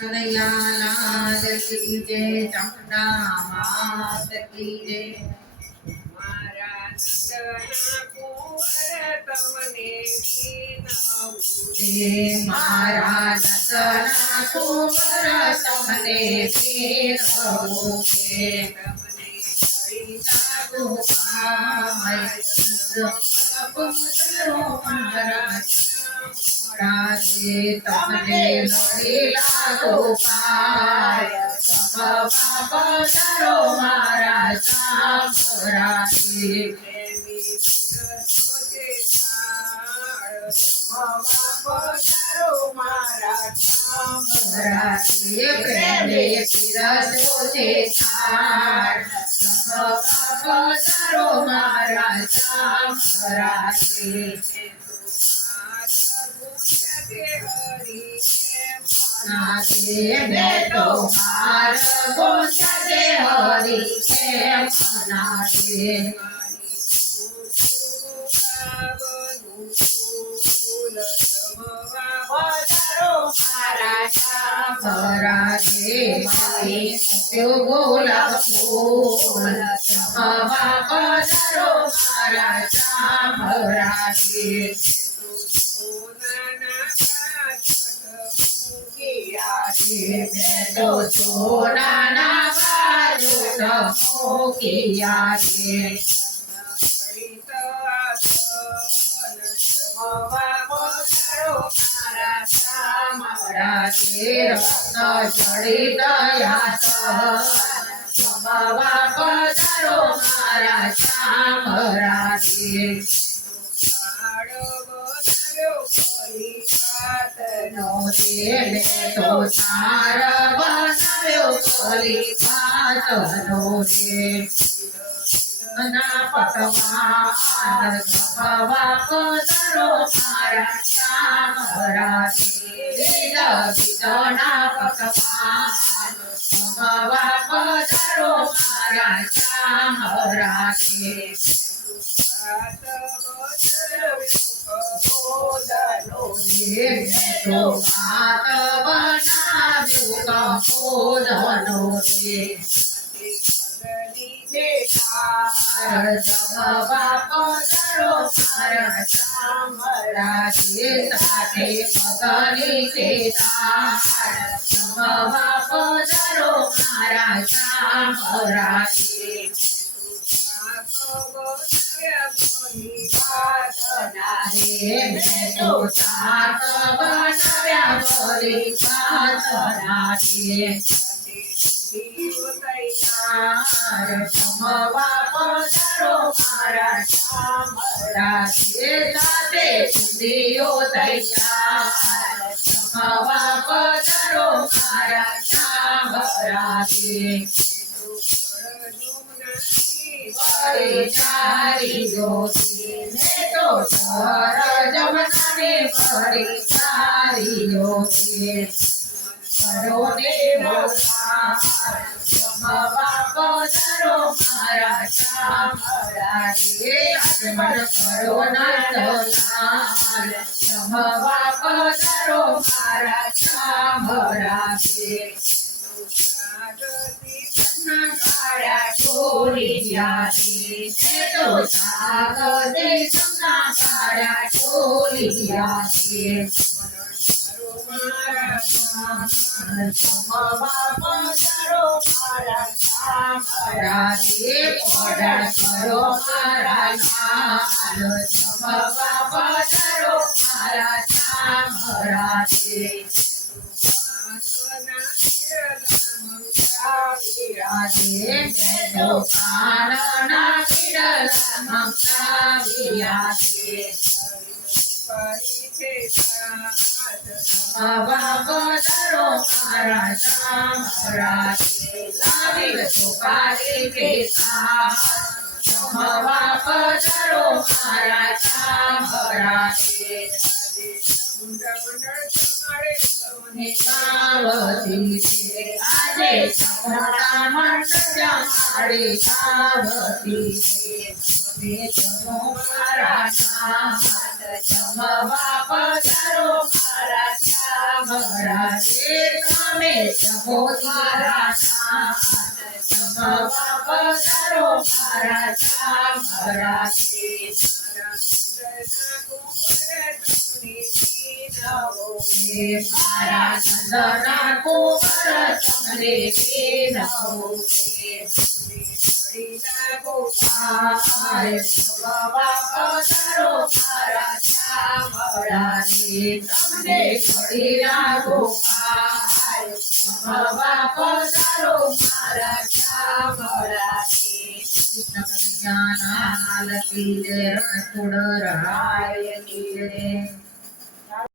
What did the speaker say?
कन्हैया लाल की जय, चामुंडा मात की जय। मारा नंदना कुंवर तमने बीनाऊ मारा नंदना कुंवर तमने बीनाऊ तमने चढ़ी पुत्रो मारा राजे तमने लड़ीला गोपाल पधारो मारा श्याम राजे पधारो मारा श्याम राजे प्रेमे पिरसो जे थार पधारो मारा श्याम राजे नाचे में तो हार गोंचते हरि के मनाचे पधारो मारा श्याम राजे माई प्यो गोलाब फूल पधारो मारा श्याम राजे तो सोना ना बाजू नमो किया रे राजे रत्न जड़ित यास बाबा पधारो मारा श्याम राजे तो सार बनाव्यो कली पातनो रे ना पकवान बाबा पधारो मारा श्याम राजे बिना पकवान बाबा पधारो मारा श्याम राजे तो बात बनाव्यो कपोधनो रे बाबा पधारो मारा श्याम राजे साथे पगली के तार बाबा पधारो मारा श्याम राजे तो सात बनाव्या बली पातनाचे पधारो मारा श्याम राजे साथे सुदियो तैयार पधारो मारा श्याम राजे चारी जोशी ने तो सर जमना ने परी चारी जोशी करो ने पधारो मारा श्याम राजे मन करो न पधारो मारा श्याम राजे काया चोलिया तो सागरे सना काया चोलिया पधारो मारा श्याम राजे पधार करो मारा पधारो मारा श्याम राजे राजे तो कारणा किरल ममता वियासे बाबा पधारो मारा श्याम राजे लाविल सुपारी के साथ बाबा पधारो मारा श्याम राजे कावती से आजे समोरा मंत्र जमाड़े कावती से जमो मारा श्याम जम बाप धरो મારા શ્યામ મારા રે તમે જમો મારા નાથ જમવા પધારો મારા શ્યામ મારા મારા નંદના કુંવર તમને વિનવો ગોપાલ જમવા પધારો મારા શ્યામ મારા રે તમને ઘડીના ગોપાલ જમવા પધારો મારા શ્યામ મારા કૃષ્ણ કન્યા લાલ કી જય રણછોડ રાય કી જય